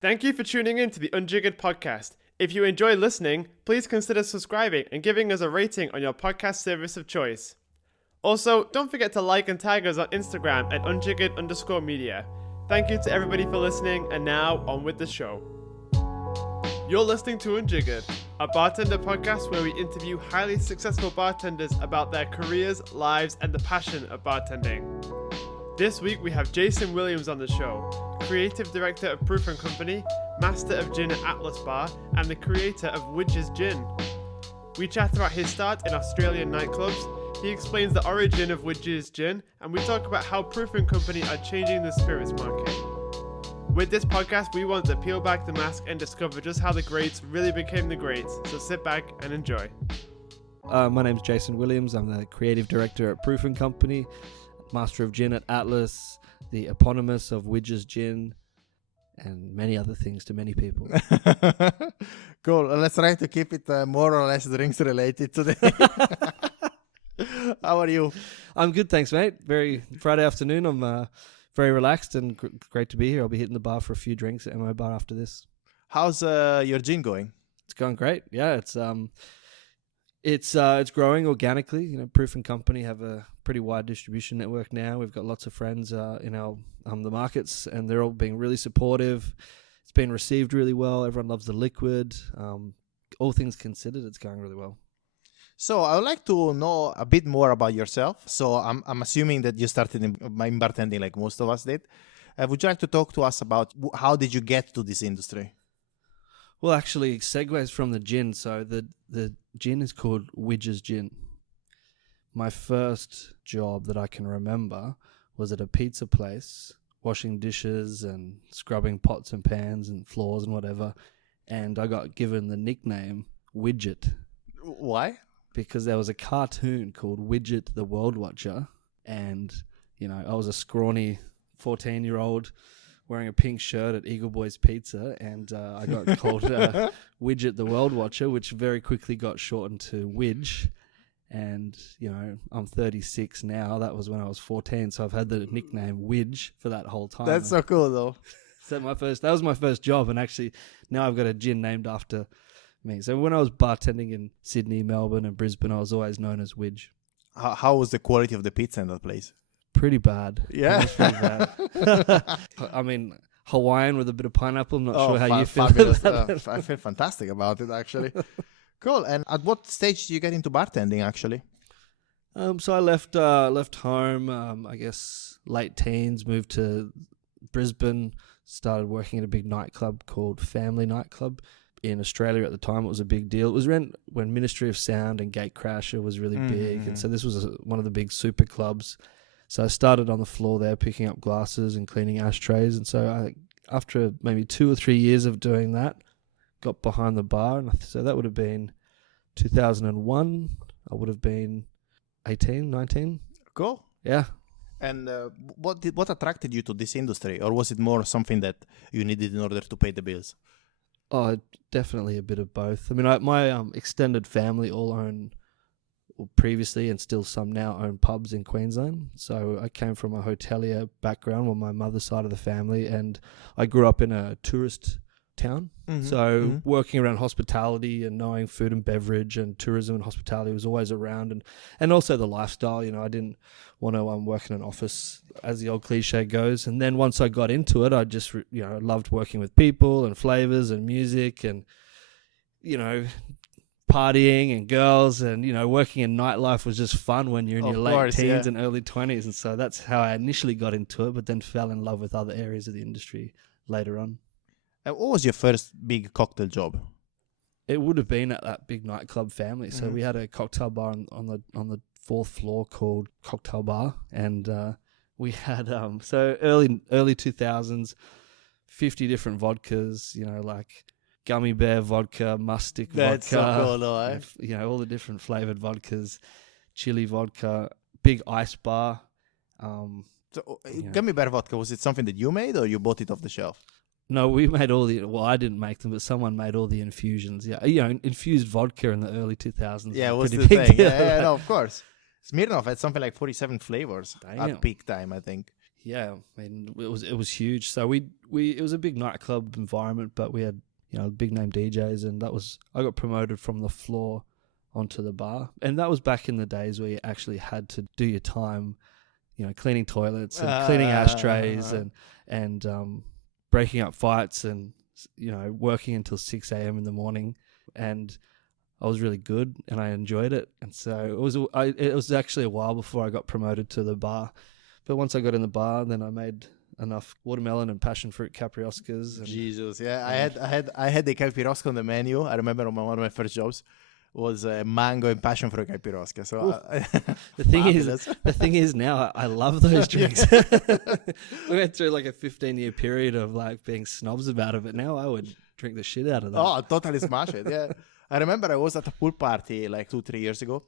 Thank you for tuning in to the Unjiggered podcast. If you enjoy listening, please consider subscribing and giving us a rating on your podcast service of choice. Also, don't forget to like and tag us on Instagram at unjiggered_media. Thank you to everybody for listening, and now on with the show. You're listening to Unjiggered, a bartender podcast where we interview highly successful bartenders about their careers, lives, and the passion of bartending. This week we have Jason Williams on the show, Creative Director of Proof & Company, Master of Gin at Atlas Bar, and the creator of Widges Gin. We chat about his start in Australian nightclubs, he explains the origin of Widges Gin, and we talk about how Proof & Company are changing the spirits market. With this podcast, we want to peel back the mask and discover just how the greats really became the greats, so sit back and enjoy. My name's Jason Williams, I'm the Creative Director at Proof & Company, Master of Gin at Atlas, the eponymous of Widges Gin, and many other things to many people. Cool. Let's try to keep it more or less drinks related today. How are you? I'm good, thanks, mate. Very Friday afternoon. I'm very relaxed and great to be here. I'll be hitting the bar for a few drinks at MO Bar after this. How's your gin going? It's going great. Yeah, it's growing organically. You know, Proof & Company have a pretty wide distribution network now. We've got lots of friends in our the markets, and they're all being really supportive. It's been received really well. Everyone loves the liquid. All things considered, it's going really well. So I would like to know a bit more about yourself. So I'm assuming that you started in bartending like most of us did. Would you like to talk to us about how did you get to this industry? Well, actually, it segues from the gin. So the gin is called Widges Gin. My first job that I can remember was at a pizza place, washing dishes and scrubbing pots and pans and floors and whatever. And I got given the nickname Widget. Why? Because there was a cartoon called Widget the World Watcher. And, you know, I was a scrawny 14-year-old wearing a pink shirt at Eagle Boys Pizza, and I got called Widget the World Watcher, which very quickly got shortened to Widge. And, you know, I'm 36 now. That was when I was 14, so I've had the nickname Widge for that whole time. That's so cool, though. So that was my first job, and actually now I've got a gin named after me. So when I was bartending in Sydney, Melbourne, and Brisbane, I was always known as Widge. How was the quality of the pizza in that place? Pretty bad. Yeah. It was pretty bad. I mean, Hawaiian with a bit of pineapple. I'm not sure how you feel fabulous. about that. I feel fantastic about it, actually. Cool. And at what stage did you get into bartending, actually? So I left home, I guess, late teens, moved to Brisbane, started working at a big nightclub called Family Nightclub. In Australia at the time, it was a big deal. It was when Ministry of Sound and Gatecrasher was really big. And so this was one of the big super clubs. So I started on the floor there, picking up glasses and cleaning ashtrays. And so after maybe 2 or 3 years of doing that, got behind the bar. And so that would have been 2001. I would have been 18, 19. Cool. Yeah. And what attracted you to this industry? Or was it more something that you needed in order to pay the bills? Oh, definitely a bit of both. I mean, my extended family all own, well, previously and still some now own pubs in Queensland. So I came from a hotelier background on my mother's side of the family, and I grew up in a tourist town. Working around hospitality and knowing food and beverage and tourism and hospitality was always around, and also the lifestyle. You know, I didn't want to work in an office, as the old cliche goes. And then once I got into it, I just loved working with people and flavors and music and, you know, partying and girls, and, you know, working in nightlife was just fun when you're in your late teens and early 20s. And so that's how I initially got into it, but then fell in love with other areas of the industry later on. What was your first big cocktail job? It would have been at that big nightclub Family. So we had a cocktail bar on the 4th floor called Cocktail Bar, and we had so early 2000s, 50 different vodkas, you know, like gummy bear vodka, mustic That's vodka. So cool, though, eh? You know, all the different flavored vodkas, chili vodka, big ice bar. Gummy bear vodka, was it something that you made or you bought it off the shelf? No, we made I didn't make them, but someone made all the infusions. Yeah, you know, infused vodka in the early 2000s. Yeah, was a the big thing. deal, Yeah, right? no, of course. Smirnoff had something like 47 flavors at peak time, I think. Yeah, I mean it was huge. So we it was a big nightclub environment, but we had big name DJs, and I got promoted from the floor onto the bar, and that was back in the days where you actually had to do your time, cleaning toilets and cleaning ashtrays and breaking up fights and working until 6 a.m. in the morning, and I was really good and I enjoyed it, and so it was actually a while before I got promoted to the bar. But once I got in the bar, then I made enough watermelon and passion fruit caprioscas. Jesus, yeah, I had the caipirosca on the menu. I remember on one of my first jobs was mango and passion fruit caipirosca. So the thing is now I love those drinks. We went through like a 15-year period of like being snobs about it, but now I would drink the shit out of that. Oh, totally smash it. Yeah, I remember I was at a pool party like 2-3 years ago.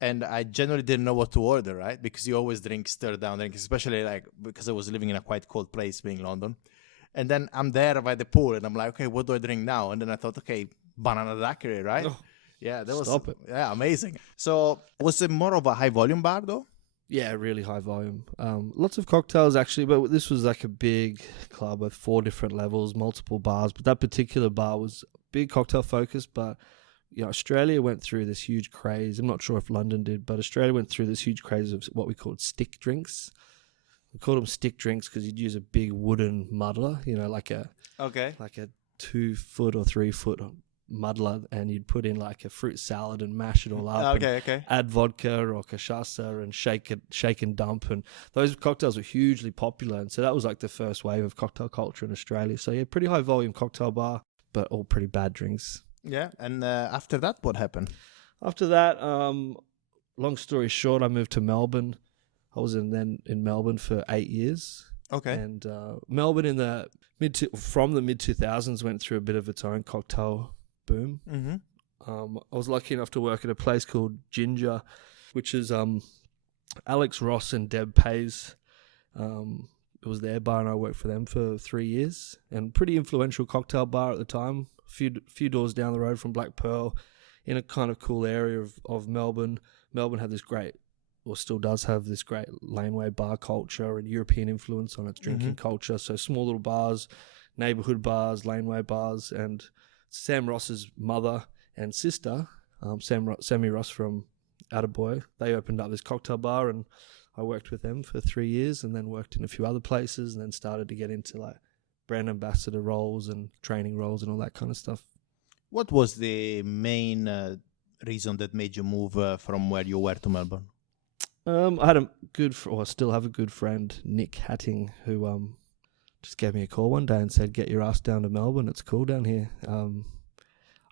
And I generally didn't know what to order, right? Because you always drink stir down drinks, especially like because I was living in a quite cold place, being London. And then I'm there by the pool, and I'm like, okay, what do I drink now? And then I thought, okay, banana daiquiri, right? Oh, yeah, that was amazing. So was it more of a high volume bar though? Yeah, really high volume. Lots of cocktails actually, but this was like a big club with 4 different levels, multiple bars. But that particular bar was big cocktail focused, but Australia went through this huge craze. I'm not sure if London did, but Australia went through this huge craze of what we called stick drinks. We called them stick drinks because you'd use a big wooden muddler, like a 2-foot or 3-foot muddler, and you'd put in like a fruit salad and mash it all up. Okay. Add vodka or cachaça and shake and dump, and those cocktails were hugely popular. And so that was like the first wave of cocktail culture in Australia. So yeah, pretty high volume cocktail bar, but all pretty bad drinks. Yeah, and after that, what happened? After that, long story short, I moved to Melbourne. I was in Melbourne for 8 years. Okay. And Melbourne from the mid 2000s went through a bit of its own cocktail boom. Mm-hmm. I was lucky enough to work at a place called Ginger, which is Alex Ross and Deb Pays. It was their bar, and I worked for them for 3 years. And pretty influential cocktail bar at the time. Few doors down the road from Black Pearl, in a kind of cool area of Melbourne. Melbourne had this great, or still does have this great laneway bar culture and European influence on its drinking culture. So small little bars, neighbourhood bars, laneway bars, and Sam Ross's mother and sister, Sammy Ross from Attaboy, they opened up this cocktail bar, and I worked with them for 3 years, and then worked in a few other places, and then started to get into like brand ambassador roles and training roles and all that kind of stuff. What was the main reason that made you move from where you were to Melbourne? I had still have a good friend, Nick Hatting, who just gave me a call one day and said, "Get your ass down to Melbourne. It's cool down here."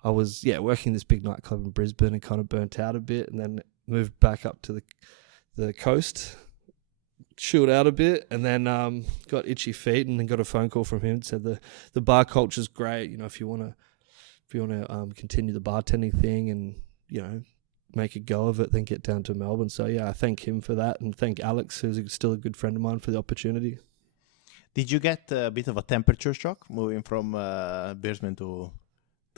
I was working this big nightclub in Brisbane and kind of burnt out a bit, and then moved back up to the coast. Chilled out a bit, and then got itchy feet, and then got a phone call from him and said the bar culture's great. If you want to continue the bartending thing and make a go of it, then get down to Melbourne. So yeah, I thank him for that, and thank Alex, who's still a good friend of mine, for the opportunity. Did you get a bit of a temperature shock moving from Brisbane to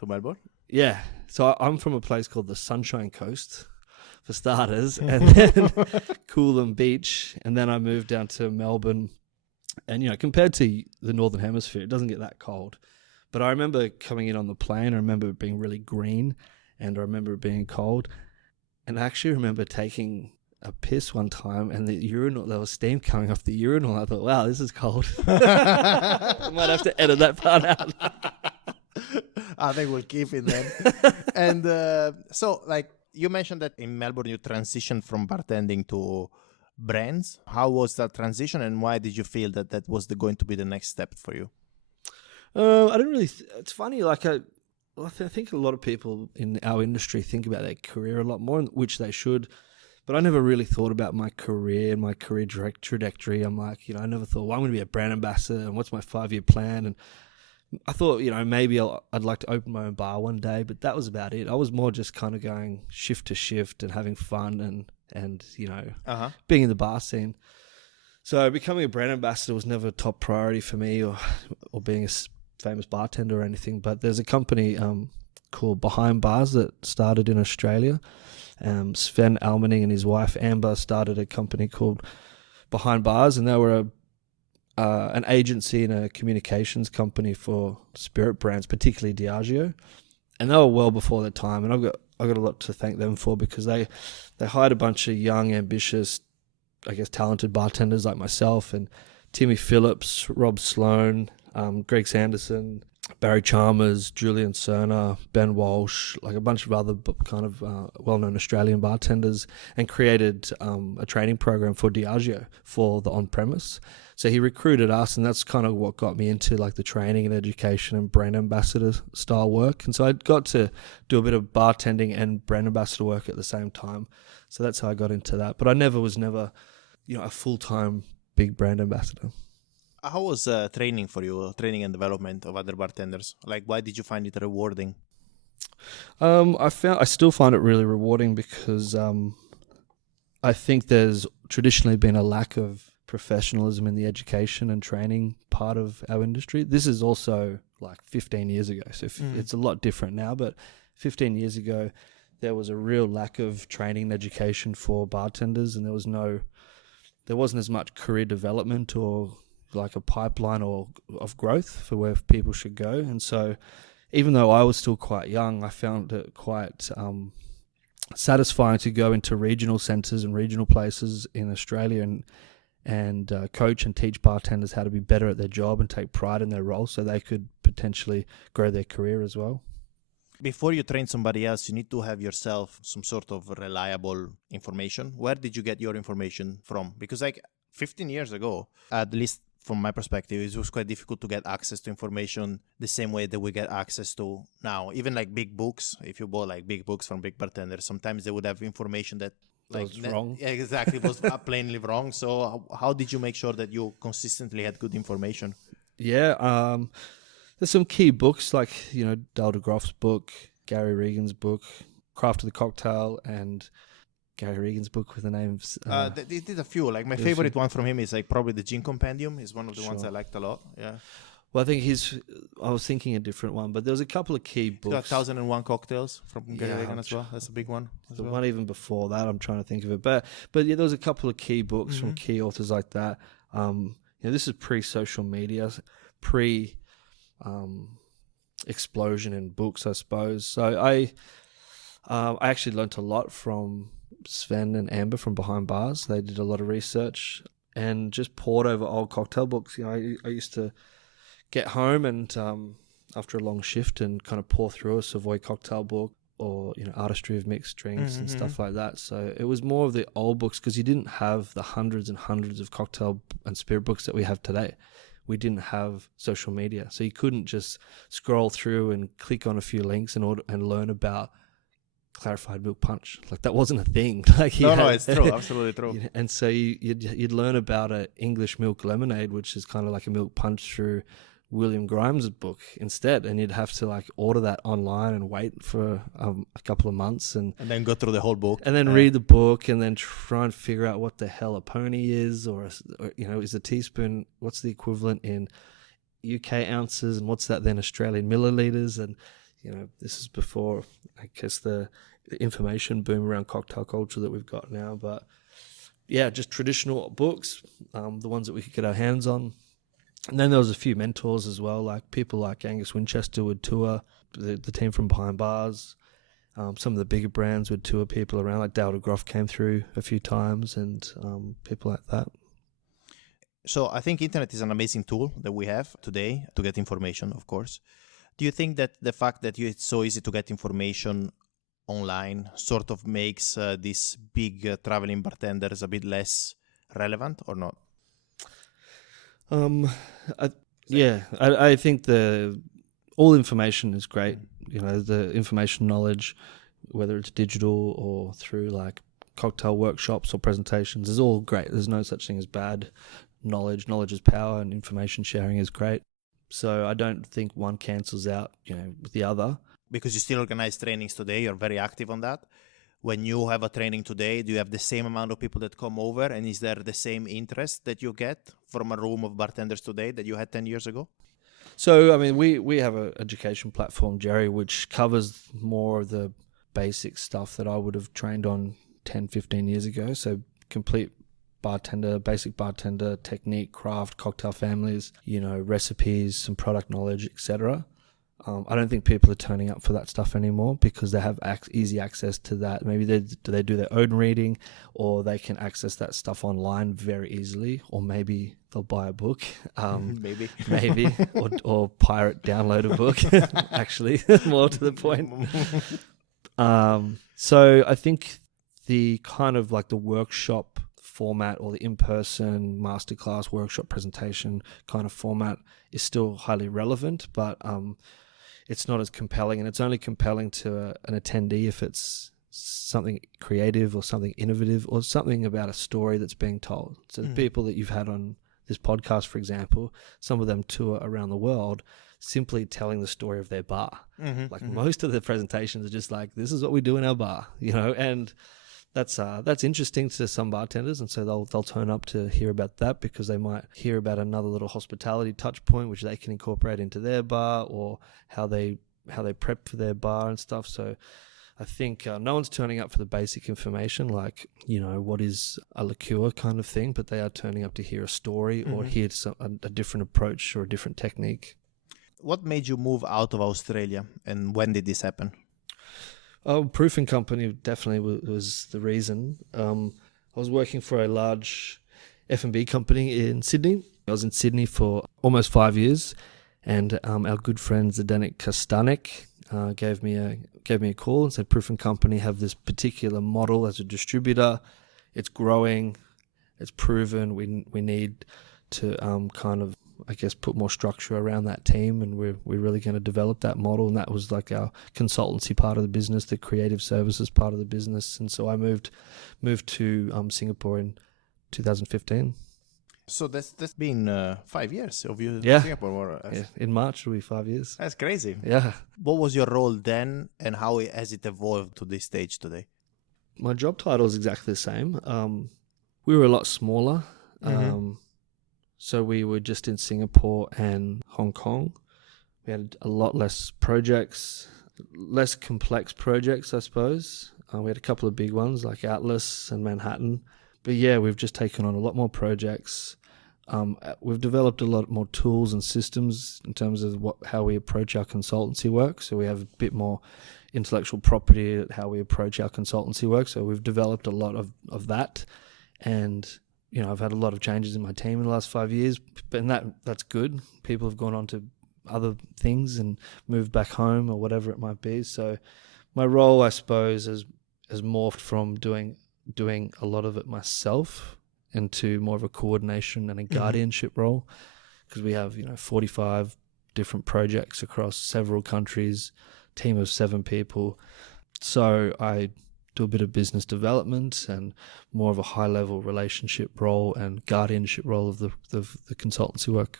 Melbourne? Yeah, so I'm from a place called the Sunshine Coast, for starters, and then Coolum Beach, and then I moved down to Melbourne. And compared to the Northern Hemisphere, it doesn't get that cold. But I remember coming in on the plane, I remember it being really green, and I remember it being cold. And I actually remember taking a piss one time, and the urinal, there was steam coming off the urinal. I thought, wow, this is cold. I might have to edit that part out. I think we'll keep it then. And so, like, you mentioned that in Melbourne you transitioned from bartending to brands. How was that transition, and why did you feel that was going to be the next step for you? I don't really. It's funny. Like I think a lot of people in our industry think about their career a lot more, which they should. But I never really thought about my career and my career trajectory. I'm like, I never thought, well, I'm going to be a brand ambassador, and what's my 5-year plan? And I thought, maybe I'd like to open my own bar one day, but that was about it. I was more just kind of going shift to shift and having fun and being in the bar scene. So becoming a brand ambassador was never a top priority for me, or being a famous bartender or anything. But there's a company called Behind Bars that started in Australia. Sven Almaning and his wife Amber started a company called Behind Bars, and they were an agency and a communications company for spirit brands, particularly Diageo, and they were well before their time. And I got a lot to thank them for, because they hired a bunch of young, ambitious, I guess, talented bartenders like myself and Timmy Phillips, Rob Sloan, Greg Sanderson, Barry Chalmers, Julian Cerner, Ben Walsh, like a bunch of other kind of well-known Australian bartenders, and created a training program for Diageo for the on-premise. So he recruited us, and that's kind of what got me into like the training and education and brand ambassador style work. And so I got to do a bit of bartending and brand ambassador work at the same time. So that's how I got into that. But I was never, a full-time big brand ambassador. How was training for you, training and development of other bartenders? Like, why did you find it rewarding? I still find it really rewarding, because I think there's traditionally been a lack of professionalism in the education and training part of our industry. This is also like 15 years ago, so it's a lot different now, but 15 years ago there was a real lack of training and education for bartenders, and there wasn't as much career development or like a pipeline or of growth for where people should go. And so even though I was still quite young, I found it quite satisfying to go into regional centres and regional places in Australia and coach and teach bartenders how to be better at their job and take pride in their role, so they could potentially grow their career as well. Before you train somebody else, you need to have yourself some sort of reliable information. Where did you get your information from? Because like 15 years ago, at least from my perspective, it was quite difficult to get access to information the same way that we get access to now. Even like big books, if you bought like big books from big bartenders, sometimes they would have information that was wrong. Yeah, exactly, was plainly wrong. So how did you make sure that you consistently had good information? Yeah, there's some key books like, Dale DeGroff's book, Gary Regan's book, Craft of the Cocktail, and Gary Regan's book with the names. They did a few. Like my favorite one from him is like probably the Gin Compendium. Is one of the ones I liked a lot. Yeah. Well, I think I was thinking a different one, but there was a couple of key books. 1001 Cocktails from Gary Regan as well. That's a big one. The one even before that, I'm trying to think of it. But yeah, there was a couple of key books from key authors like that. This is pre-social media, explosion in books, I suppose. So I actually learnt a lot from Sven and Amber from Behind Bars. They did a lot of research and just poured over old cocktail books. I used to get home and after a long shift and kind of pour through a Savoy cocktail book or Artistry of Mixed Drinks and stuff like that. So it was more of the old books, because you didn't have the hundreds and hundreds of cocktail and spirit books that we have today. We didn't have social media, so you couldn't just scroll through and click on a few links and learn about clarified milk punch. Like, that wasn't a thing. Like, no, it's true, absolutely true. And so you'd learn about an English milk lemonade, which is kind of like a milk punch, through William Grimes' book instead, and you'd have to like order that online and wait for a couple of months and then go through the whole book and then read the book and then try and figure out what the hell a pony is, or is a teaspoon, what's the equivalent in UK ounces, and what's that then Australian milliliters. And this is before, I guess, the information boom around cocktail culture that we've got now. But yeah, just traditional books, the ones that we could get our hands on. And then there was a few mentors as well, like people like Angus Winchester would tour the team from Behind Bars. Some of the bigger brands would tour people around, like Dale DeGroff came through a few times, and people like that. So I think internet is an amazing tool that we have today to get information, of course. Do you think that the fact that it's so easy to get information online sort of makes these big traveling bartenders a bit less relevant, or not? I think all information is great. The information knowledge, whether it's digital or through like cocktail workshops or presentations, is all great. There's no such thing as bad knowledge. Knowledge is power, and information sharing is great. So I don't think one cancels out, with the other. Because you still organize trainings today, you're very active on that. When you have a training today, do you have the same amount of people that come over, and is there the same interest that you get from a room of bartenders today that you had 10 years ago? So, I mean, we have an education platform, Jerry, which covers more of the basic stuff that I would have trained on 10, 15 years ago. So complete basic bartender technique, craft, cocktail families, recipes, some product knowledge, etc. I don't think people are turning up for that stuff anymore because they have easy access to that. Maybe they do their own reading, or they can access that stuff online very easily, or maybe they'll buy a book. Maybe, or pirate download a book. Actually, more to the point. So I think the kind of like the workshop format or the in-person masterclass workshop presentation kind of format is still highly relevant, but it's not as compelling, and it's only compelling to an attendee if it's something creative or something innovative or something about a story that's being told. So the people that you've had on this podcast, for example, some of them tour around the world simply telling the story of their bar. Most of the presentations are just like, this is what we do in our bar, and that's interesting to some bartenders, and so they'll turn up to hear about that because they might hear about another little hospitality touch point which they can incorporate into their bar, or how they prep for their bar and stuff. So I think no one's turning up for the basic information like what is a liqueur kind of thing, but they are turning up to hear a story or hear a different approach or a different technique. What made you move out of Australia, and when did this happen? Proofing company definitely was the reason. I was working for a large F&B company in Sydney. I was in Sydney for almost 5 years, and our good friend Zdenek Kastanek gave me a call and said, Proofing company have this particular model as a distributor. It's growing, it's proven. We need to kind of, I guess, put more structure around that team, and we're really going to develop that model. And that was like our consultancy part of the business, the creative services part of the business. And so I moved to Singapore in 2015. So that's been 5 years of you in Singapore. Yeah. In March it'll be 5 years. That's crazy. Yeah. What was your role then, and how has it evolved to this stage today? My job title is exactly the same. We were a lot smaller. So we were just in Singapore and Hong Kong. We had a lot less projects, less complex projects, I suppose. We had a couple of big ones like Atlas and Manhattan. But yeah, we've just taken on a lot more projects. We've developed a lot more tools and systems in terms of how we approach our consultancy work. So we have a bit more intellectual property at how we approach our consultancy work. So we've developed a lot of that. And I've had a lot of changes in my team in the last 5 years, and that's good. People have gone on to other things and moved back home or whatever it might be. So my role, I suppose, has morphed from doing a lot of it myself into more of a coordination and a guardianship role, because we have 45 different projects across several countries, team of 7 people. So I do a bit of business development and more of a high-level relationship role and guardianship role of the consultancy work.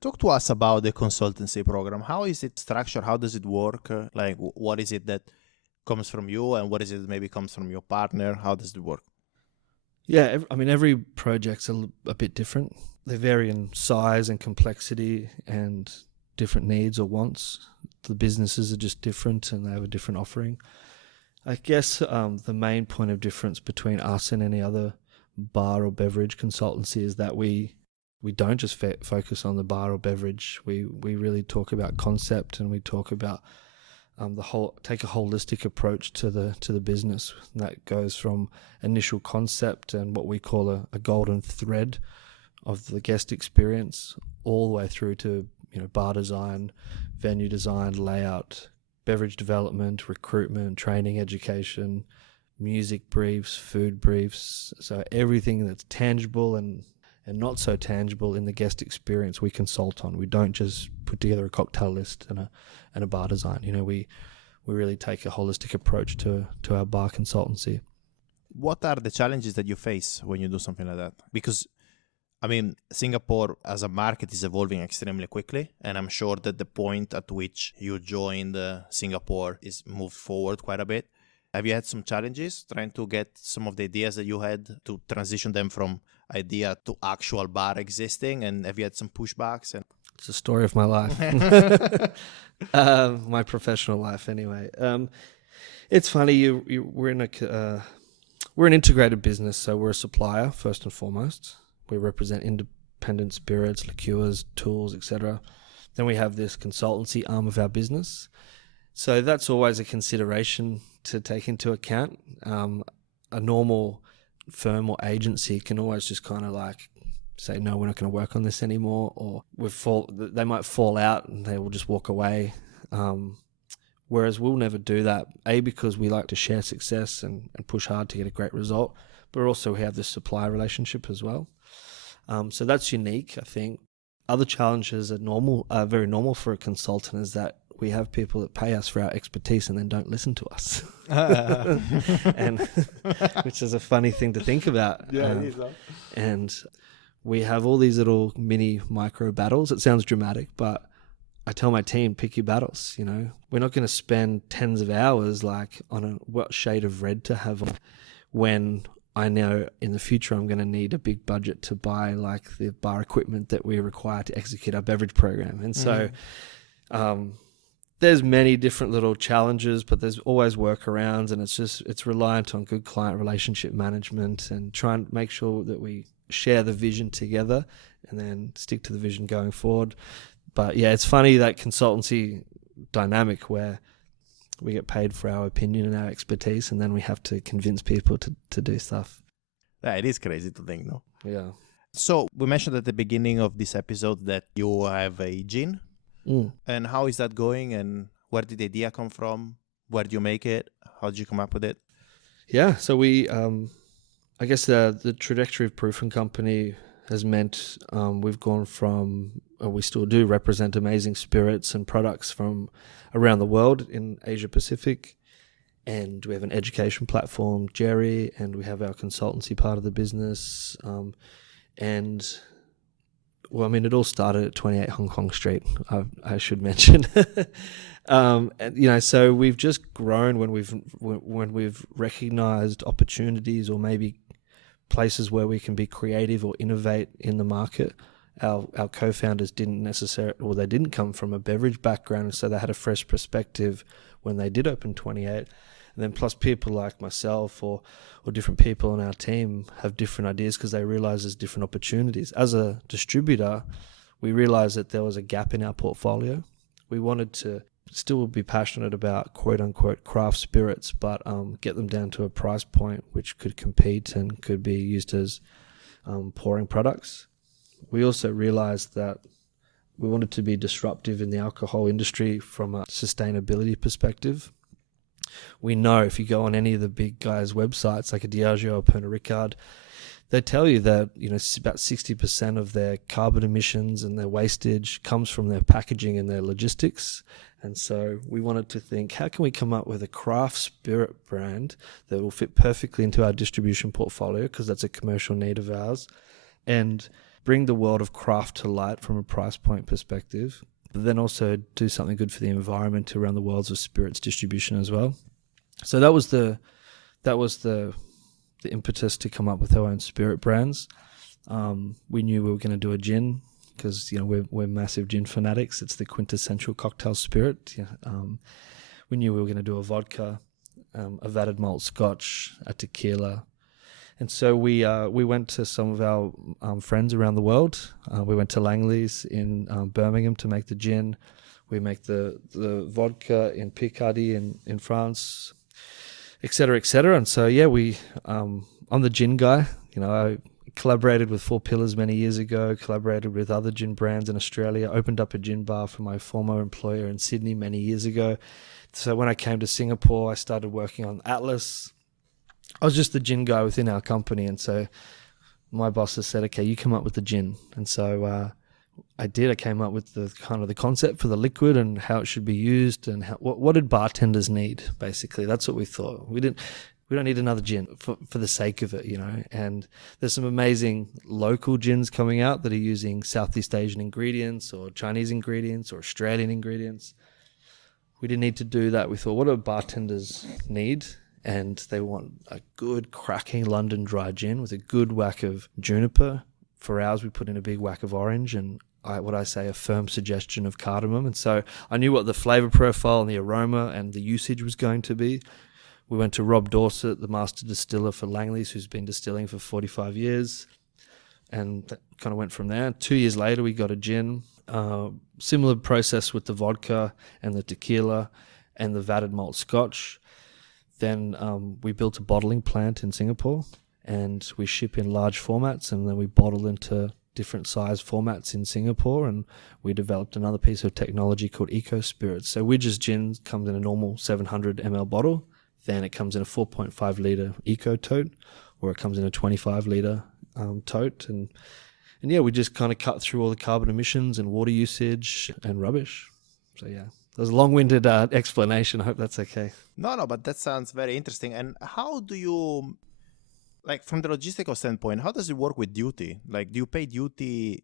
Talk to us about the consultancy program. How is it structured? How does it work? What is it that comes from you, and what is it that maybe comes from your partner? How does it work? Yeah, every project's a bit different. They vary in size and complexity and different needs or wants. The businesses are just different, and they have a different offering. I guess the main point of difference between us and any other bar or beverage consultancy is that we don't just focus on the bar or beverage. We really talk about concept, and we talk about take a holistic approach to the business. And that goes from initial concept and what we call a golden thread of the guest experience, all the way through to bar design, venue design, layout, beverage development, recruitment, training, education, music briefs, food briefs. So everything that's tangible and not so tangible in the guest experience we consult on. We don't just put together a cocktail list and a bar design. We really take a holistic approach to our bar consultancy. What are the challenges that you face when you do something like that? Because Singapore as a market is evolving extremely quickly, and I'm sure that the point at which you joined Singapore is moved forward quite a bit. Have you had some challenges trying to get some of the ideas that you had to transition them from idea to actual bar existing, and have you had some pushbacks? It's the story of my life. My professional life anyway. It's funny, we're in we're an integrated business, so we're a supplier first and foremost. We represent independent spirits, liqueurs, tools, etc. Then we have this consultancy arm of our business. So that's always a consideration to take into account. A normal firm or agency can always just kind of like say, no, we're not going to work on this anymore, or they might fall out and they will just walk away. Whereas we'll never do that, because we like to share success and push hard to get a great result, but also we have this supplier relationship as well. So that's unique, I think. Other challenges are very normal for a consultant, is that we have people that pay us for our expertise and then don't listen to us. And which is a funny thing to think about. Yeah, it is. And we have all these little mini micro battles. It sounds dramatic, but I tell my team, pick your battles, you know. We're not going to spend tens of hours like on what shade of red to have on, when I know in the future I'm going to need a big budget to buy like the bar equipment that we require to execute our beverage program. And so there's many different little challenges, but there's always workarounds, and it's reliant on good client relationship management and try and make sure that we share the vision together and then stick to the vision going forward. But yeah, it's funny, that consultancy dynamic where we get paid for our opinion and our expertise, and then we have to convince people to do stuff. Yeah, it is crazy to think, no? Yeah. So we mentioned at the beginning of this episode that you have a gin. And how is that going? And where did the idea come from? Where do you make it? How did you come up with it? Yeah, so we, I guess the trajectory of Proof and Company has meant we've gone from, we still do represent amazing spirits and products from around the world in Asia Pacific, and we have an education platform, Jerry, and we have our consultancy part of the business, and well, I mean, it all started at 28 Hong Kong Street, I should mention. And, you know, so we've just grown when we've recognized opportunities, or maybe places where we can be creative or innovate in the market. Our co-founders they didn't come from a beverage background, so they had a fresh perspective when they did open 28. And then plus people like myself or different people on our team have different ideas because they realize there's different opportunities. As a distributor, we realized that there was a gap in our portfolio. We wanted to still be passionate about quote-unquote craft spirits, but get them down to a price point which could compete and could be used as pouring products. We also realized that we wanted to be disruptive in the alcohol industry from a sustainability perspective. We know if you go on any of the big guys' websites like a Diageo or Pernod Ricard, they tell you that, you know, about 60% of their carbon emissions and their wastage comes from their packaging and their logistics. And so we wanted to think, how can we come up with a craft spirit brand that will fit perfectly into our distribution portfolio, because that's a commercial need of ours, and bring the world of craft to light from a price point perspective, but then also do something good for the environment around the worlds of spirits distribution as well. So that was the impetus to come up with our own spirit brands. We knew we were going to do a gin because, you know, we're massive gin fanatics. It's the quintessential cocktail spirit. We knew we were going to do a vodka, a vatted malt scotch, a tequila. And so we went to some of our friends around the world. We went to Langley's in Birmingham to make the gin. We make the vodka in Picardy in France, et cetera, et cetera. And so, yeah, I'm the gin guy. You know, I collaborated with Four Pillars many years ago, collaborated with other gin brands in Australia, opened up a gin bar for my former employer in Sydney many years ago. So when I came to Singapore, I started working on Atlas. I was just the gin guy within our company, and so my bosses said, okay, you come up with the gin. And so I did. I came up with the kind of the concept for the liquid and how it should be used, and what did bartenders need, basically. That's what we thought. We don't need another gin for the sake of it, you know. And there's some amazing local gins coming out that are using Southeast Asian ingredients or Chinese ingredients or Australian ingredients. We didn't need to do that. We thought, what do bartenders need? And they want a good cracking London dry gin with a good whack of juniper. For ours, we put in a big whack of orange and a firm suggestion of cardamom. And so I knew what the flavor profile and the aroma and the usage was going to be. We went to Rob Dorset, the master distiller for Langley's, who's been distilling for 45 years. And that kind of went from there. 2 years later, we got a gin. Similar process with the vodka and the tequila and the vatted malt scotch. Then we built a bottling plant in Singapore, and we ship in large formats, and then we bottle into different size formats in Singapore. And we developed another piece of technology called Eco Spirits. So Widges Gin comes in a normal 700 ml bottle. Then it comes in a 4.5 litre Eco tote, or it comes in a 25 litre tote. And yeah, we just kind of cut through all the carbon emissions and water usage and rubbish. So yeah, that was a long-winded explanation. I hope that's okay. No, but that sounds very interesting. And how do you, like from the logistical standpoint, how does it work with duty? Like, do you pay duty?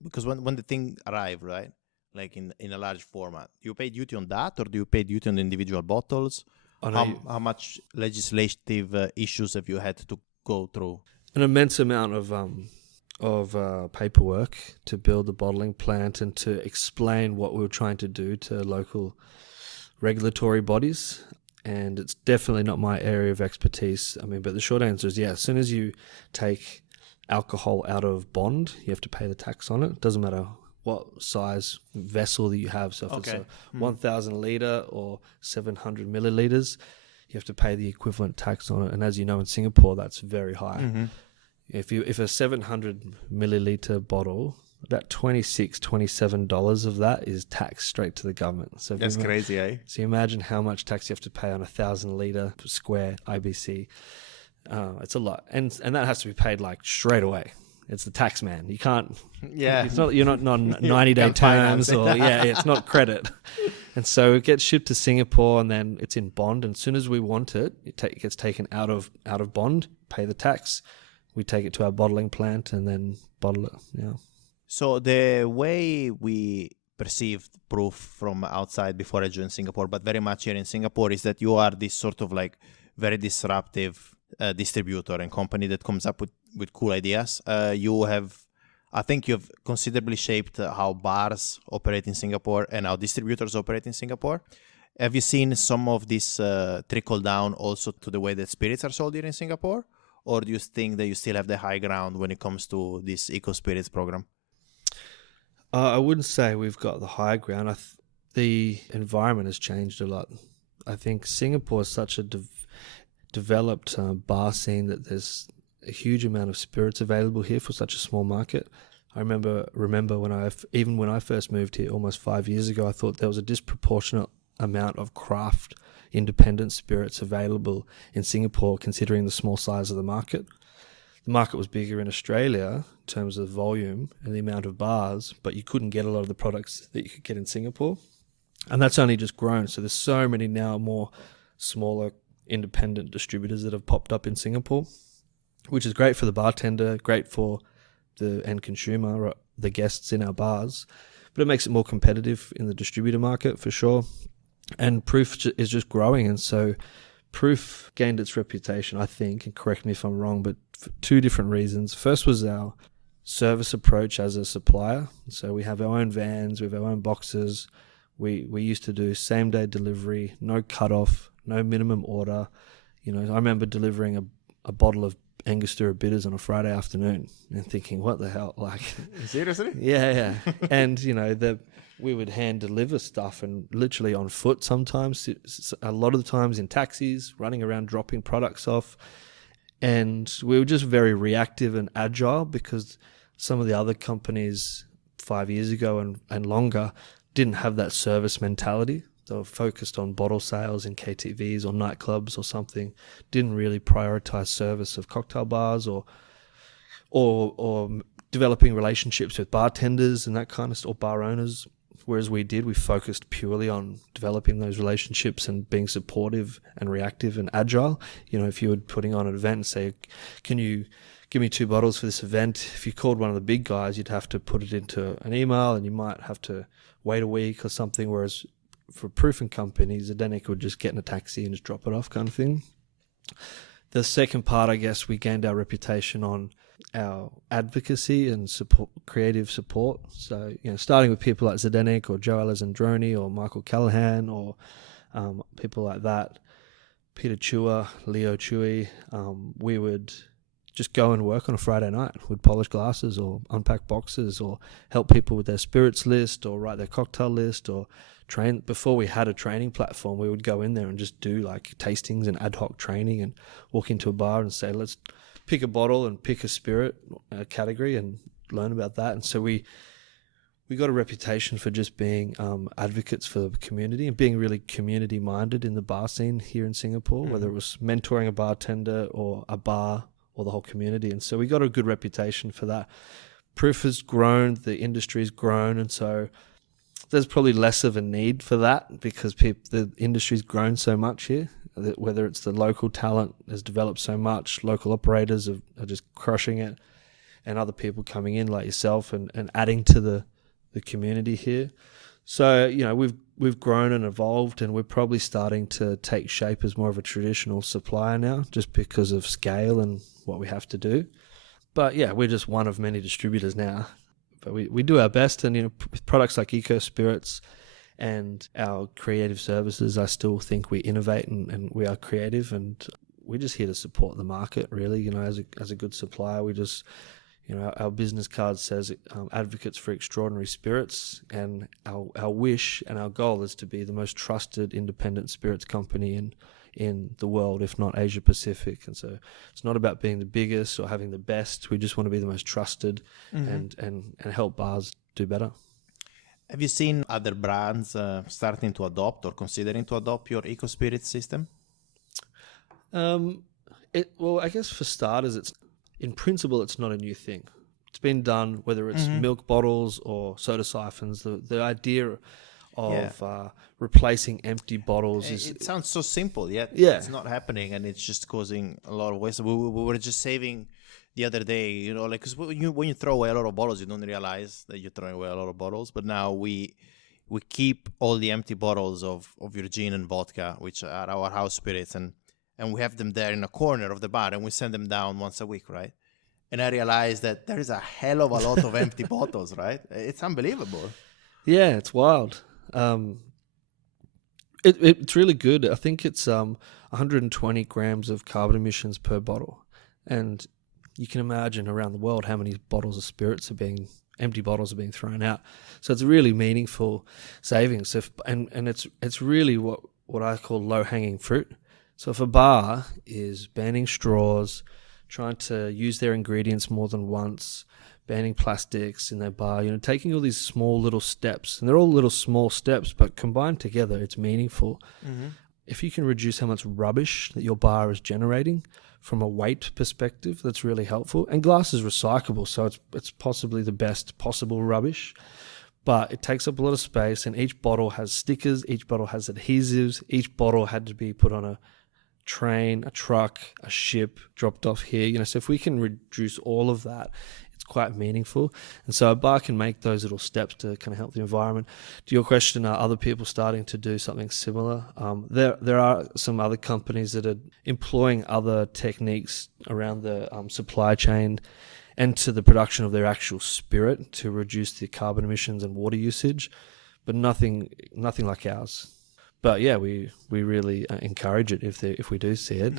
Because when the thing arrives, right, like in a large format, do you pay duty on that, or do you pay duty on the individual bottles? How much legislative issues have you had to go through? An immense amount of paperwork to build the bottling plant and to explain what we were trying to do to local regulatory bodies. And it's definitely not my area of expertise. I mean, but the short answer is, yeah, as soon as you take alcohol out of bond, you have to pay the tax on it. It doesn't matter what size vessel that you have. So if it's a 1,000 litre or 700 millilitres, you have to pay the equivalent tax on it. And as you know, in Singapore, that's very high. Mm-hmm. If a 700 milliliter bottle, about $27 of that is taxed straight to the government. So that's crazy, eh? So you imagine how much tax you have to pay on 1,000 liter square IBC. It's a lot, and that has to be paid like straight away. It's the tax man. You can't. Yeah. It's not. You're not on 90-day terms, or it's not credit. And so it gets shipped to Singapore, and then it's in bond. And as soon as we want it, it gets taken out of bond. Pay the tax. We take it to our bottling plant and then bottle it. Yeah. So the way we perceived Proof from outside before I joined Singapore, but very much here in Singapore, is that you are this sort of like very disruptive distributor and company that comes up with cool ideas. I think you've considerably shaped how bars operate in Singapore and how distributors operate in Singapore. Have you seen some of this trickle down also to the way that spirits are sold here in Singapore? Or do you think that you still have the high ground when it comes to this Eco Spirits program? I wouldn't say we've got the high ground. The environment has changed a lot. I think Singapore is such a developed bar scene that there's a huge amount of spirits available here for such a small market. I remember when I first moved here almost 5 years ago, I thought there was a disproportionate amount of craft independent spirits available in Singapore, considering the small size of the market. The market was bigger in Australia in terms of volume and the amount of bars, but you couldn't get a lot of the products that you could get in Singapore. And that's only just grown. So there's so many now more smaller independent distributors that have popped up in Singapore, which is great for the bartender, great for the end consumer, or the guests in our bars, but it makes it more competitive in the distributor market for sure. And Proof is just growing, and so Proof gained its reputation, I think, and correct me if I'm wrong, but for two different reasons. First was our service approach as a supplier. So we have our own vans, we have our own boxes. We used to do same-day delivery, no cut-off, no minimum order. I remember delivering a bottle of Angostura bitters on a Friday afternoon and thinking, what the hell? Like, seriously? Yeah. And, we would hand deliver stuff and literally on foot sometimes, a lot of the times in taxis, running around dropping products off. And we were just very reactive and agile, because some of the other companies 5 years ago and longer didn't have that service mentality. They were focused on bottle sales in KTVs or nightclubs or something, didn't really prioritize service of cocktail bars or developing relationships with bartenders and that kind of stuff, or bar owners. Whereas we focused purely on developing those relationships and being supportive and reactive and agile. If you were putting on an event and say, can you give me 2 bottles for this event? If you called one of the big guys, you'd have to put it into an email and you might have to wait a week or something. Whereas for Proof and Company, Zdenek would just get in a taxi and just drop it off, kind of thing. The second part, I guess, we gained our reputation on our advocacy and support, creative support. So, starting with people like Zdenek or Joe Alessandroni or Michael Callahan or people like that, Peter Chua, Leo Chewy, we would just go and work on a Friday night. We'd polish glasses or unpack boxes or help people with their spirits list or write their cocktail list or train. Before we had a training platform, we would go in there and just do like tastings and ad hoc training and walk into a bar and say, let's pick a bottle and pick a spirit category and learn about that. And so we got a reputation for just being advocates for the community and being really community minded in the bar scene here in Singapore, whether it was mentoring a bartender or a bar or the whole community. And so we got a good reputation for that. Proof has grown, the industry's grown, and so there's probably less of a need for that because the industry's grown so much here, whether it's the local talent has developed so much, local operators are just crushing it, and other people coming in like yourself and adding to the community here. So, we've grown and evolved, and we're probably starting to take shape as more of a traditional supplier now just because of scale and what we have to do. But yeah, we're just one of many distributors now. But we do our best, and with products like Eco Spirits and our creative services, I still think we innovate and we are creative, and we're just here to support the market really, as a good supplier. We just our business card says advocates for extraordinary spirits, and our wish and our goal is to be the most trusted independent spirits company in the world, if not Asia Pacific. And so it's not about being the biggest or having the best. We just want to be the most trusted and help bars do better. Have you seen other brands starting to adopt or considering to adopt your Eco Spirit system? Well, I guess for starters, in principle, it's not a new thing. It's been done, whether it's milk bottles or soda siphons. The idea of replacing empty bottles it sounds so simple, yet it's not happening, and it's just causing a lot of waste. We were just saving the other day, because when you throw away a lot of bottles, you don't realize that you're throwing away a lot of bottles. But now we keep all the empty bottles of your gin and vodka, which are our house spirits, and we have them there in a corner of the bar, and we send them down once a week, right? And I realized that there is a hell of a lot of empty bottles, right? It's unbelievable. Yeah, it's wild. It's really good. I think it's 120 grams of carbon emissions per bottle, and you can imagine around the world how many bottles of spirits empty bottles are being thrown out. So it's a really meaningful savings. And it's really what I call low hanging fruit. So if a bar is banning straws, trying to use their ingredients more than once, banning plastics in their bar, taking all these small little steps, and they're all little small steps, but combined together, it's meaningful. If you can reduce how much rubbish that your bar is generating from a weight perspective, that's really helpful. And glass is recyclable, so it's possibly the best possible rubbish. But it takes up a lot of space, and each bottle has stickers, each bottle has adhesives, each bottle had to be put on a train, a truck, a ship, dropped off here. So if we can reduce all of that, it's quite meaningful. And so a bar can make those little steps to kind of help the environment. To your question, are other people starting to do something similar? There are some other companies that are employing other techniques around the supply chain and to the production of their actual spirit to reduce the carbon emissions and water usage, but nothing like ours. But yeah, we really encourage it if we do see it.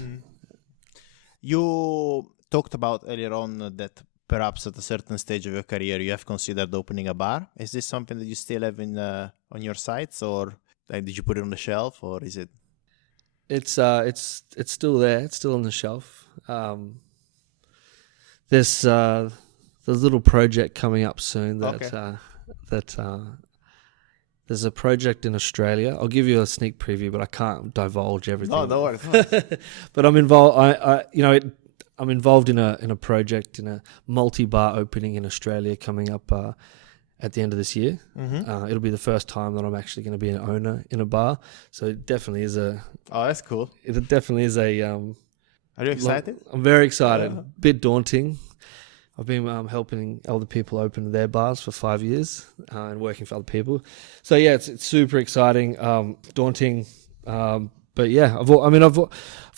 You talked about earlier on that perhaps at a certain stage of your career you have considered opening a bar. Is this something that you still have on your sites, or did you put it on the shelf, or is it? It's still there. It's still on the shelf. There's a little project coming up soon there's a project in Australia. I'll give you a sneak preview, but I can't divulge everything. No, don't worry. But I'm involved. I'm involved in a project in a multi-bar opening in Australia coming up at the end of this year. It'll be the first time that I'm actually going to be an owner in a bar. So it definitely is Oh, that's cool. It definitely is a. Are you excited? I'm very excited. Bit daunting. I've been helping other people open their bars for 5 years and working for other people. So yeah, it's super exciting, daunting, but yeah. I've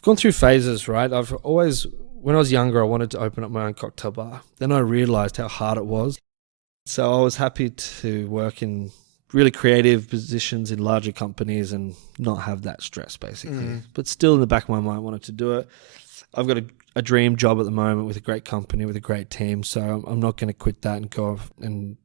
gone through phases, right? When I was younger, I wanted to open up my own cocktail bar. Then I realized how hard it was. So I was happy to work in really creative positions in larger companies and not have that stress, basically. But still in the back of my mind, I wanted to do it. I've got a dream job at the moment with a great company, with a great team. So I'm not going to quit that and go off and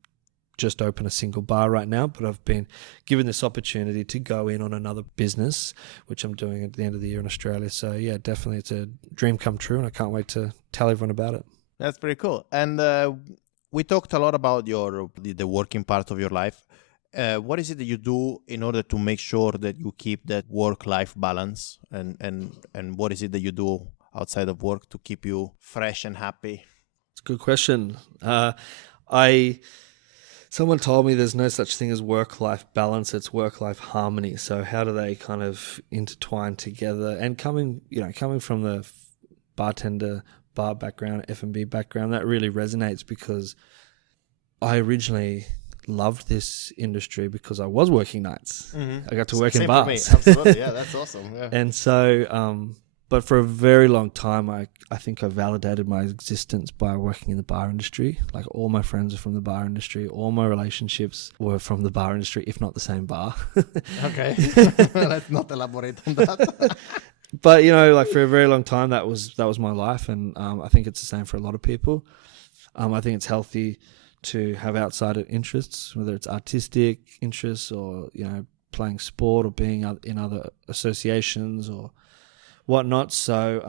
just open a single bar right now. But I've been given this opportunity to go in on another business, which I'm doing at the end of the year in Australia. So yeah, definitely it's a dream come true, and I can't wait to tell everyone about it. That's pretty cool. And we talked a lot about the working part of your life. What is it that you do in order to make sure that you keep that work-life balance? And what is it that you do outside of work to keep you fresh and happy? It's a good question. Someone told me there's no such thing as work-life balance, it's work-life harmony. So how do they kind of intertwine together? And coming from the bartender, bar background, F&B background, that really resonates because I originally loved this industry because I was working nights. I got to work in bars. For me. Absolutely, yeah, that's awesome. Yeah. And so, but for a very long time, I think I validated my existence by working in the bar industry. Like all my friends are from the bar industry. All my relationships were from the bar industry, if not the same bar. Okay, let's not elaborate on that. But like for a very long time, that was my life, and I think it's the same for a lot of people. I think it's healthy to have outside interests, whether it's artistic interests or playing sport or being in other associations or whatnot. So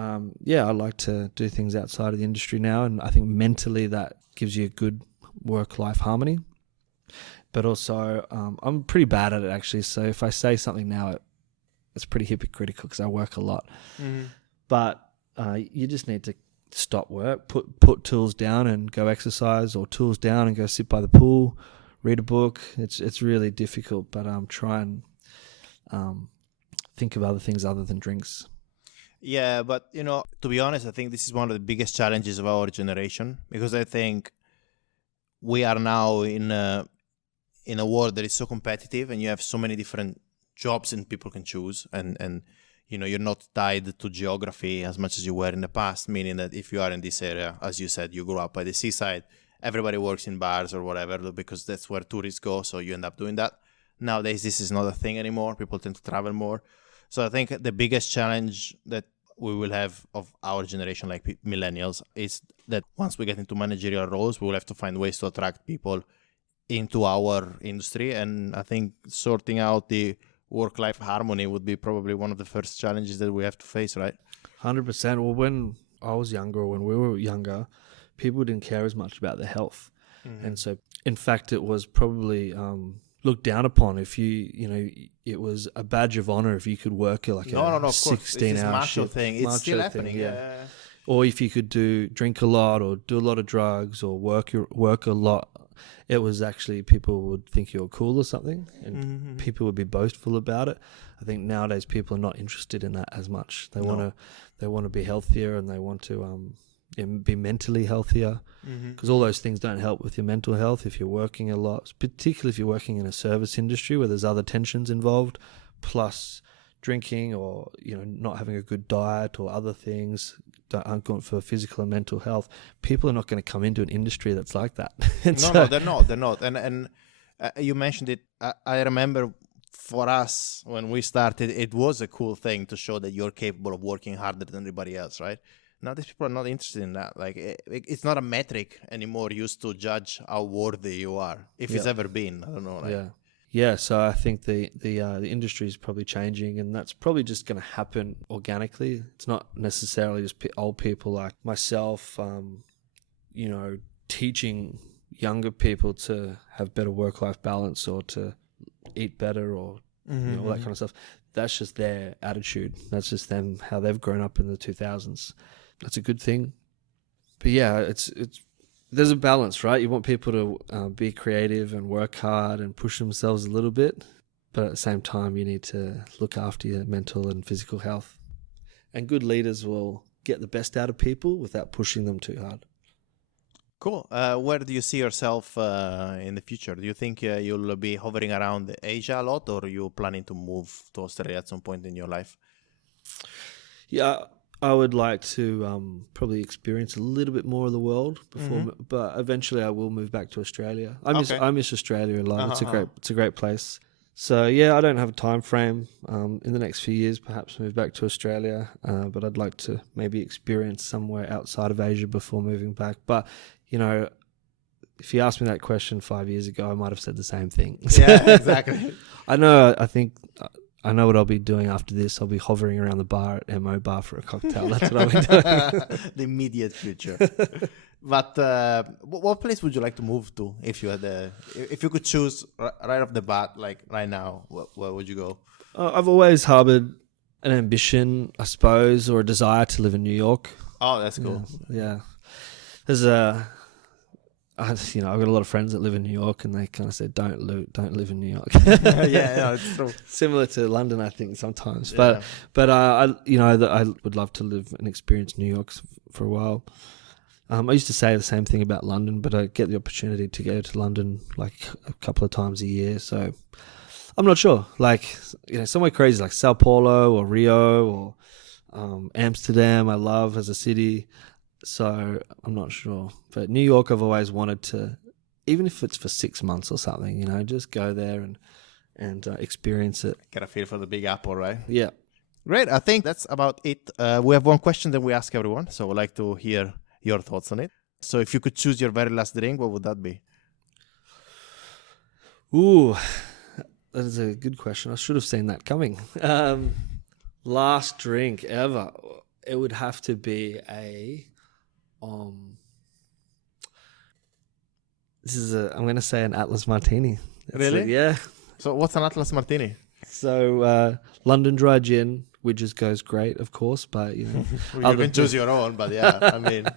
I like to do things outside of the industry now, and I think mentally that gives you a good work-life harmony. But also I'm pretty bad at it actually, so if I say something now it's pretty hypocritical because I work a lot. But you just need to stop work, put tools down and go exercise, or tools down and go sit by the pool, read a book. It's really difficult, but try and think of other things other than drinks. Yeah, but to be honest, I think this is one of the biggest challenges of our generation, because I think we are now in a world that is so competitive, and you have so many different jobs and people can choose, and you're not tied to geography as much as you were in the past, meaning that if you are in this area, as you said, you grew up by the seaside, everybody works in bars or whatever because that's where tourists go, so you end up doing that. Nowadays, this is not a thing anymore. People tend to travel more. So I think the biggest challenge that we will have of our generation, like millennials, is that once we get into managerial roles, we will have to find ways to attract people into our industry. And I think sorting out the work-life harmony would be probably one of the first challenges that we have to face, right? 100%. Well, when I was younger, or when we were younger, people didn't care as much about their health. And so, in fact, it was probably looked down upon if it was a badge of honor if you could work like no, a of course. 16-hour shift thing. It's still happening. Thing, yeah. Or if you could drink a lot or do a lot of drugs or work a lot, it was actually people would think you were cool or something, and people would be boastful about it. I think nowadays people are not interested in that as much. They want to be healthier, and they want to be mentally healthier, because all those things don't help with your mental health if you're working a lot, particularly if you're working in a service industry where there's other tensions involved, plus drinking or not having a good diet or other things that aren't good for physical and mental health. People are not going to come into an industry that's like that. No, they're not. And you mentioned it. I remember for us when we started, it was a cool thing to show that you're capable of working harder than everybody else, right? Now these people are not interested in that. Like it's not a metric anymore used to judge how worthy you are, if it's ever been. I don't know. Yeah. So I think the industry is probably changing, and that's probably just going to happen organically. It's not necessarily just old people like myself, teaching younger people to have better work-life balance or to eat better or all that kind of stuff. That's just their attitude. That's just them, how they've grown up in the 2000s. That's a good thing. But yeah, it's there's a balance, right? You want people to be creative and work hard and push themselves a little bit, but at the same time, you need to look after your mental and physical health. And good leaders will get the best out of people without pushing them too hard. Cool. Where do you see yourself in the future? Do you think you'll be hovering around Asia a lot, or are you planning to move to Australia at some point in your life? Yeah, I would like to probably experience a little bit more of the world before, but eventually I will move back to Australia. I miss Australia a lot. It's a great place. So yeah, I don't have a time frame. In the next few years, perhaps move back to Australia, but I'd like to maybe experience somewhere outside of Asia before moving back. But you know, if you asked me that question 5 years ago, I might have said the same thing. Yeah, exactly. I know. I know what I'll be doing after this. I'll be hovering around the bar at MO Bar for a cocktail. That's what I'll be doing. The immediate future. But what place would you like to move to if you could choose right off the bat, like right now? Where would you go? I've always harbored an ambition, I suppose, or a desire to live in New York. Oh, that's cool. Yeah. There's I've got a lot of friends that live in New York, and they kind of said, "Don't live in New York." Yeah, no, it's true. Similar to London, I think sometimes. Yeah. But I would love to live and experience New York for a while. I used to say the same thing about London, but I get the opportunity to go to London like a couple of times a year, so I'm not sure. Like, somewhere crazy like Sao Paulo or Rio or Amsterdam, I love as a city. So I'm not sure. But New York, I've always wanted to, even if it's for 6 months or something, just go there and experience it. Get a feel for the Big Apple, right? Yeah. Great. I think that's about it. We have one question that we ask everyone, so I'd like to hear your thoughts on it. So if you could choose your very last drink, what would that be? Ooh, that is a good question. I should have seen that coming. Last drink ever. It would have to be I'm going to say an Atlas Martini. Really? Yeah. So what's an Atlas Martini? So London Dry Gin, Widges goes great, of course, but you can choose your own, but yeah, I mean.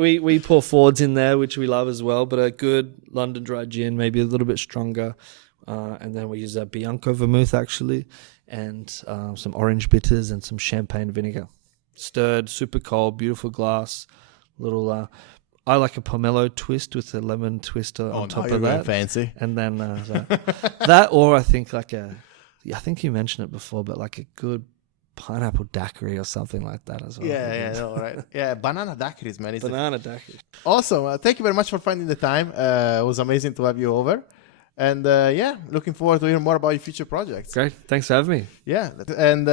We pour Fords in there, which we love as well, but a good London Dry Gin, maybe a little bit stronger. And then we use a Bianco vermouth, actually, and some orange bitters and some champagne vinegar. Stirred, super cold, beautiful glass. Little, I like a pomelo twist with a lemon twist on top of that. Fancy. And then that, or I think I think you mentioned it before, but like a good pineapple daiquiri or something like that as well. Right. Yeah, banana daiquiris, man. Banana daiquiri. Awesome. Thank you very much for finding the time. It was amazing to have you over. And looking forward to hear more about your future projects. Great. Thanks for having me. Yeah. And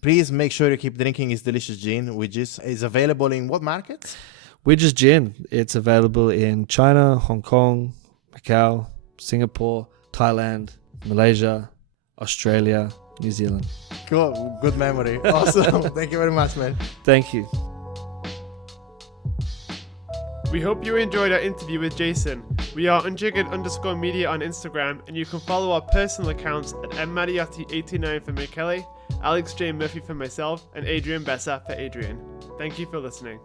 please make sure you keep drinking his delicious gin, which is available in what markets? Widges Gin. It's available in China, Hong Kong, Macau, Singapore, Thailand, Malaysia, Australia, New Zealand. Cool. Good memory. Awesome. Thank you very much, man. Thank you. We hope you enjoyed our interview with Jason. We are Unjiggered_media on Instagram, and you can follow our personal accounts at mmariotti89 for Michele, Alex J. Murphy for myself, and Adrian Bessa for Adrian. Thank you for listening.